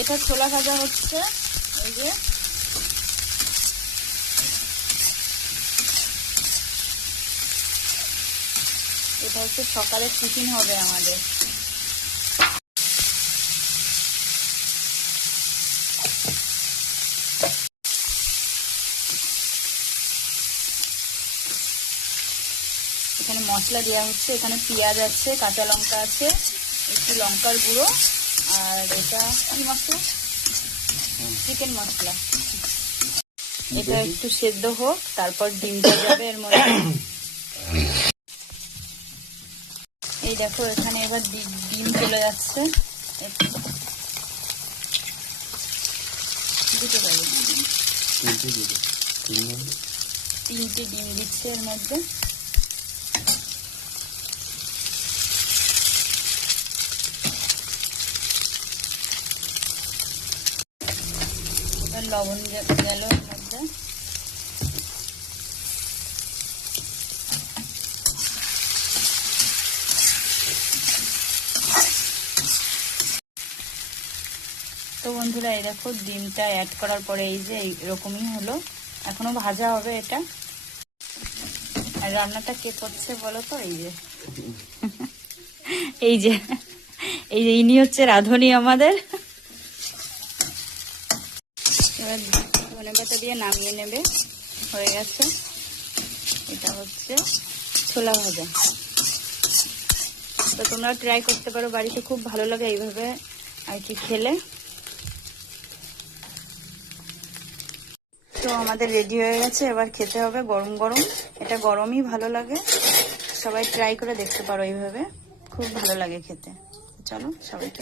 এটা ছোলা ভাজা হচ্ছে। এই যে এটা হচ্ছে সকালের টিফিন হবে আমাদের। এখানে মশলা দেওয়া হচ্ছে, এখানে পেঁয়াজ আছে, কাঁচা লঙ্কা আছে, একটু লঙ্কার গুঁড়ো, আর এটা কি মশলা, চিকেন মশলা। এটা একটু সেদ্ধ হোক, তারপর ডিমটা যাবে এর মধ্যে। এই দেখো এখানে এবার ডিম চলে যাচ্ছে। দিতে পারি 3টে ডিম দিচ্ছে এর মধ্যে। লবণ গেল এর মধ্যে। তো বন্ধুরা এই দেখো ডিমটা অ্যাড করার পরে এই যে এরকমই হলো, এখনো ভাজা হবে এটা। আর রান্নাটা কে করছে বলো তো? এই যে এই যে এই যে ইনি হচ্ছে রাঁধুনি আমাদের। এবার ধনেপাতা দিয়ে নামিয়ে নেবে, হয়ে গেছে। এটা হচ্ছে ছোলা ভাজা। তো তোমরা ট্রাই করতে পারো বাড়িতে, খুব ভালো লাগে এইভাবে আর কি খেলে। তো আমাদের রেডি হয়ে গেছে, এবার খেতে হবে গরম গরম। এটা গরমই ভালো লাগে, সবাই ট্রাই করে দেখতে পারো এইভাবে, খুব ভালো লাগে খেতে। চলো সবাইকে।